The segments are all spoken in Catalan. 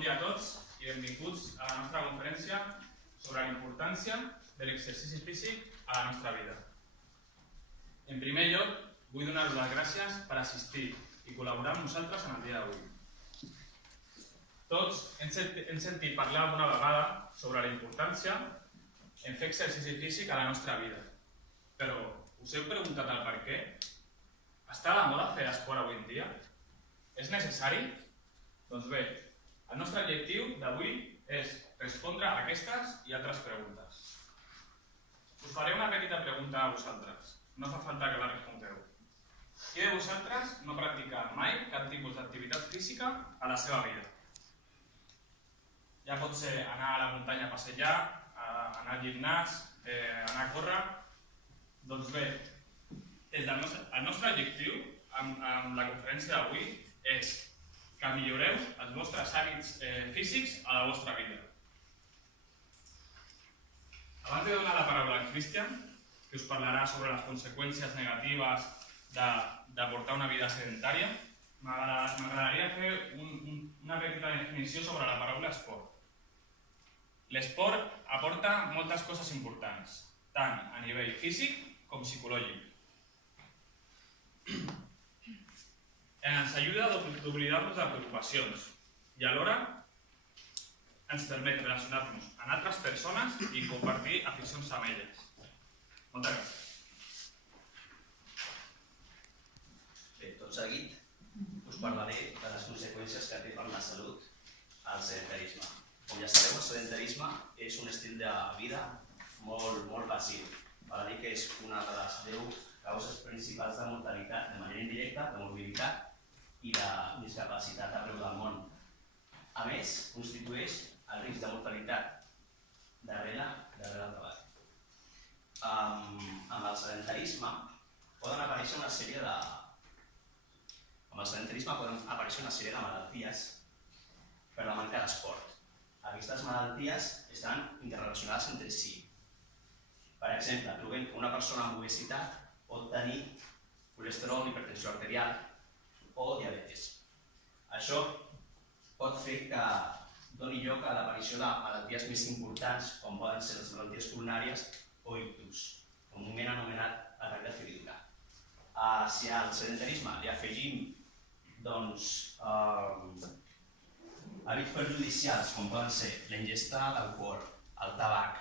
Bon dia a tots i benvinguts a la nostra conferència sobre la importància de l'exercici físic a la nostra vida. En primer lloc, vull donar-vos les gràcies per assistir i col·laborar amb nosaltres en el dia d'avui. Tots hem sentit parlar alguna vegada sobre la importància en fer exercici físic a la nostra vida. Però us heu preguntat el per què? Està a la moda fer esport avui en dia? És necessari? Doncs bé, el nostre objectiu d'avui és respondre a aquestes i altres preguntes. Us faré una petita pregunta a vosaltres. No fa falta que la respongueu. Qui de vosaltres no ha practicat mai cap tipus d'activitat física a la seva vida? Ja pot ser anar a la muntanya a passejar, anar al gimnàs, anar a córrer. Doncs bé, el nostre objectiu amb la conferència d'avui és que milloreu els vostres hàbits físics a la vostra vida. Abans de donar la paraula a Christian, que us parlarà sobre les conseqüències negatives de portar una vida sedentària, m'agradaria fer una petita definició sobre la paraula esport. L'esport aporta moltes coses importants, tant a nivell físic com psicològic. Ens ajuda a oblidar-nos de preocupacions i alhora ens permet relacionar-nos amb altres persones i compartir aficions amb elles. Moltes gràcies. Bé, tot seguit us parlaré de les conseqüències que té per la salut el sedentarisme. Com ja sabeu, el sedentarisme és un estil de vida molt passiu. Val a dir que és una de les 10 causes principals de mortalitat de manera indirecta, de morbiditat i de discapacitat arreu del món. A més, constitueix el risc de mortalitat darrere el treball. Amb el sedentarisme poden aparèixer una sèrie de malalties per la manca d'esport. Aquestes malalties estan interrelacionades entre si. Per exemple, trobem que una persona amb obesitat pot tenir colesterol, hipertensió arterial o diabetis. Això pot fer que doni lloc a l'aparició de malalties més importants, com poden ser les malalties coronàries o ictus, comúment anomenat atac de feridura. Si al sedentarisme li afegim hàbits perjudicials, com poden ser la ingesta d'alcohol, el tabac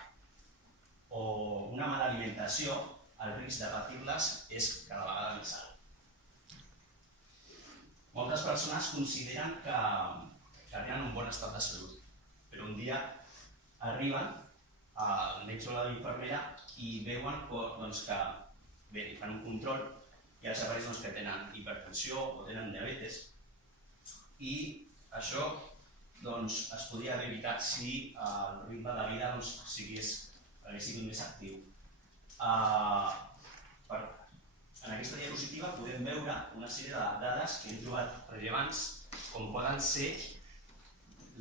o una mala alimentació, el risc de patir-les és cada vegada més alt. Moltes persones consideren que tenen un bon estat de salut, però un dia arriben al metge o a l'infermera i veuen que li fan un control i els apareix que tenen hipertensió o tenen diabetes, i això es podria haver evitat si el ritme de vida hagués sigut més actiu. En aquesta diapositiva podem veure una sèrie de dades que hem trobat rellevants, com poden ser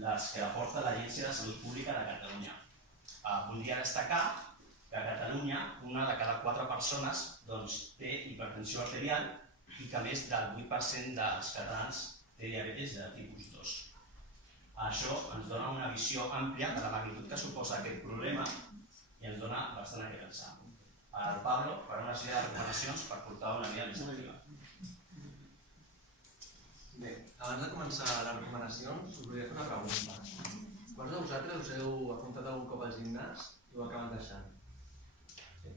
les que aporta l'Agència de Salut Pública de Catalunya. Voldria destacar que a Catalunya una de cada 4 persones té hipertensió arterial i que més del 8% dels catalans té diabetis de tipus 2. Això ens dona una visió àmplia de la magnitud que suposa aquest problema i ens dona bastant a què pensar. El Pablo farà una sèrie de recomanacions per portar una vida més activa. Bé, abans de començar les recomanacions, us volia fer una pregunta. Quants de vosaltres us heu apuntat algun cop al gimnàs i ho acaben deixant? Sí?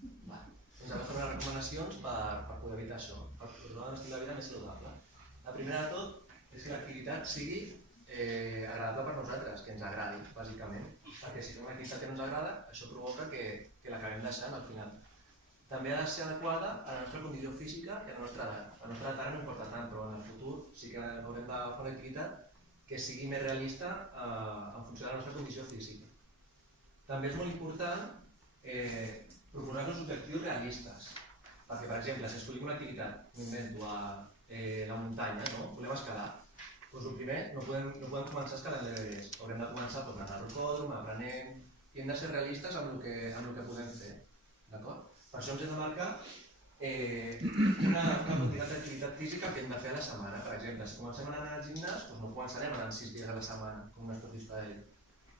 Doncs ara faré unes recomanacions per poder evitar això, per donar un estil de vida més saludable. La primera de tot és que l'activitat sigui agradable per nosaltres, que ens agradi, bàsicament. Perquè si fem una activitat que no ens agrada, això provoca que l'acabem deixant al final. També ha de ser adequada a la nostra condició física i a la nostra edat. La nostra edat ara no importa tant, però en el futur sí que haurem de fer una activitat que sigui més realista en funció de la nostra condició física. També és molt important proposar-nos objectius realistes. Perquè, per exemple, si escollim una activitat, m'invento a la muntanya, volem escalar, doncs el primer, no podem començar escalant l'Everest. Haurem de començar anant a rocòdrom, aprenent, i hem de ser realistes amb el que podem fer. Per això ens hem de marcar una quantitat d'activitat física que hem de fer a la setmana. Per exemple, si comencem a anar al gimnàs, doncs no començarem anant 6 dies a la setmana, com un esportista d'ell.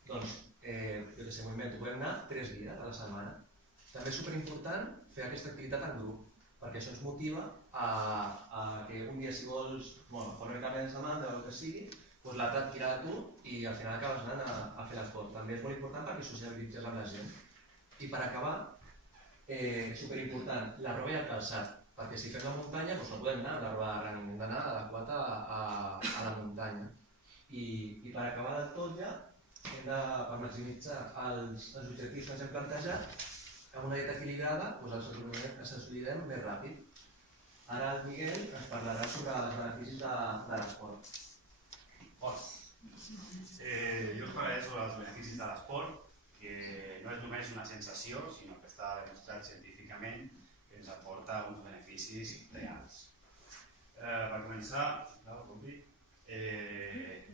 Doncs, jo que sé, m'ho podem anar 3 dies a la setmana. També és superimportant fer aquesta activitat en grup, perquè això ens motiva a que un dia, si vols, per una mica més de mandra o el que sigui, doncs l'altre et tira de tu i al final acabes anant a fer l'esport. També és molt important perquè socialitzes amb la gent. I per acabar, superimportant, la roba i el calçat, perquè si fem la muntanya doncs no podem anar amb la roba de running, hem d'anar adequat a la muntanya. I per acabar del tot ja, hem de, per maximitzar els objectius que ens hem plantejat, amb una dieta equilibrada els assolirem més ràpid. Ara el Miguel ens parlarà sobre els beneficis de l'esport. Hola. Jo us parlaré sobre els beneficis de l'esport, que no és només una sensació, sinó que està demostrat científicament que ens aporta uns beneficis reals. Per començar,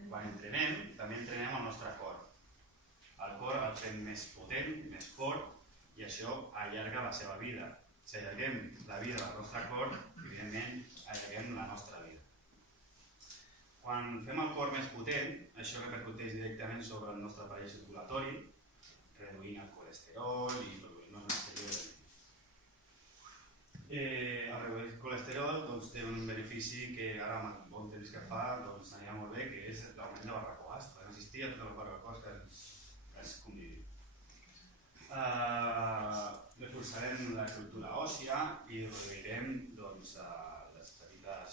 quan entrenem, també entrenem el nostre cor. El cor el fem més potent, més fort, i això allarga la seva vida. Si allarguem la vida del nostre cor, evidentment allarguem la nostra vida. Quan fem el cor més potent, això repercuteix directament sobre el nostre aparell circulatori, reduint el colesterol i produint una sèrie de beneficis. El reduir el colesterol té un benefici que ara amb el bon temps que fa anirà molt bé, que és l'augment de barbacoas. Podem assistir a totes les barbacoas que ens convidin. Reforçarem l'estructura òssia i reduirem les petites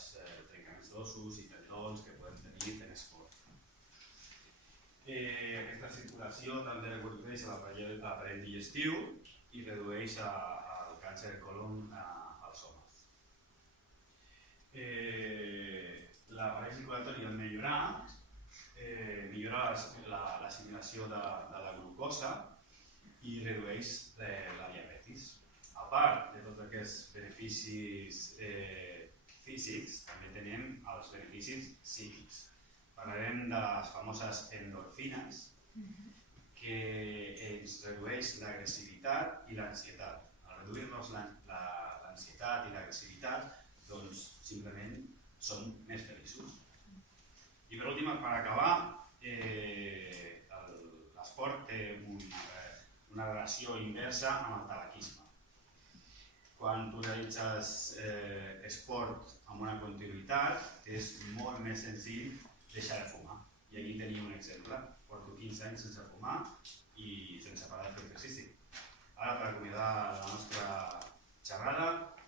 trencaments d'ossos i tendons que podem tenir fent esport. Aquesta circulació també repercuteix a l'aparell digestiu i redueix el càncer de còlon als homes. L'aparell circulatori al millorar, millora l'assimilació de la glucosa i redueix la diabetis. A part de tots aquests beneficis físics, també tenim els beneficis psíquics. Parlarem de les famoses endorfines, que ens redueix l'agressivitat i l'ansietat. Al reduir-nos l'ansietat i l'agressivitat, doncs simplement som més feliços. I per últim, per acabar, l'esport té una relació inversa amb el tabaquisme. Quan tu realitzes esport amb una continuïtat, és molt més senzill deixar de fumar. I aquí tenim un exemple. Porto 15 anys sense fumar i sense parar de fer exercici. Ara, per acomiadar la nostra xerrada,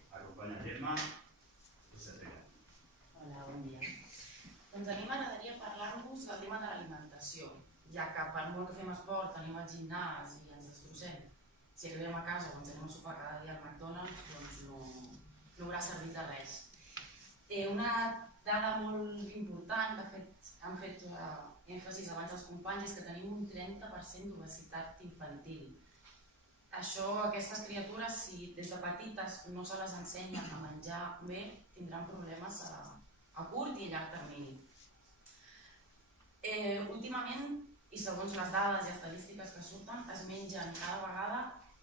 acompanya Gemma. Hola, bon dia. Doncs a mi m'agradaria parlar-vos del tema de l'alimentació, ja que per molt que fem esport, anem al gimnàs i ens destrossem, si arribem a casa o ens anem a sopar cada dia al McDonald's, doncs no haurà servit de res. Una dada molt important que han fet èmfasis abans els companys és que tenim un 30% d'obesitat infantil. Aquestes criatures, si des de petites no se les ensenyen a menjar bé, tindran problemes a curt i a llarg termini. Últimament, i segons les dades i estadístiques que surten, es mengen cada vegada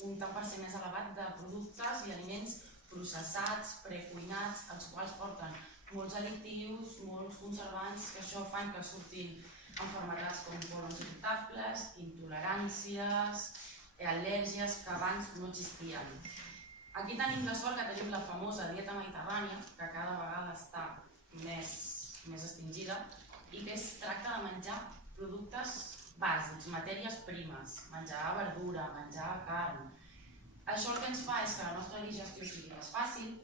un tant per cent més elevat de productes i aliments processats, precuinats, els quals porten molts additius, molts conservants, que això fan que surtin malalties com colons irritables, intoleràncies, al·lèrgies que abans no existien. Aquí tenim la sort que tenim la famosa dieta mediterrània, que cada vegada està més extingida, i que es tracta de menjar productes bàsics, matèries primes, menjar verdura, menjar carn. Això el que ens fa és que la nostra digestió sigui més fàcil,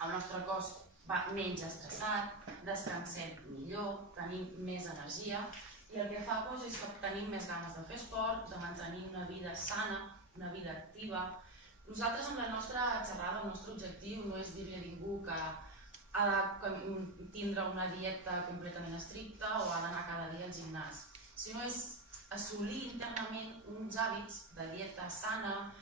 el nostre cos va menys estressat, descansem millor, tenim més energia i el que fa és que tenim més ganes de fer esport, de mantenir una vida sana, una vida activa. Nosaltres amb la nostra xerrada, el nostre objectiu no és dir-li a ningú que ha de tindre una dieta completament estricta o ha d'anar cada dia al gimnàs, sinó és assolir internament uns hàbits de dieta sana,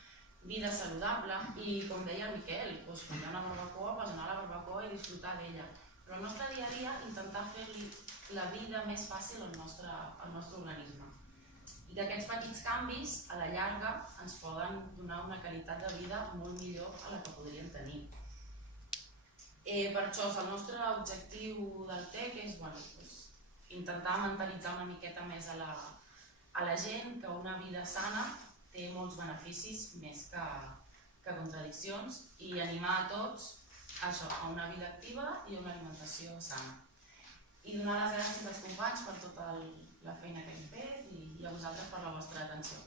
vida saludable i, com deia el Miquel, quan hi ha una barbacoa, anar a la barbacoa i disfrutar d'ella. Però al nostre dia a dia intentar fer-li la vida més fàcil al nostre organisme. I que aquests petits canvis, a la llarga, ens poden donar una qualitat de vida molt millor a la que podríem tenir. Per això el nostre objectiu del TEC és intentar mentalitzar una miqueta més a la gent que una vida sana té molts beneficis més que contradiccions i animar a tots a una vida activa i a una alimentació sana. I donar les gràcies als companys per tota la feina que hem fet i a vosaltres per la vostra atenció.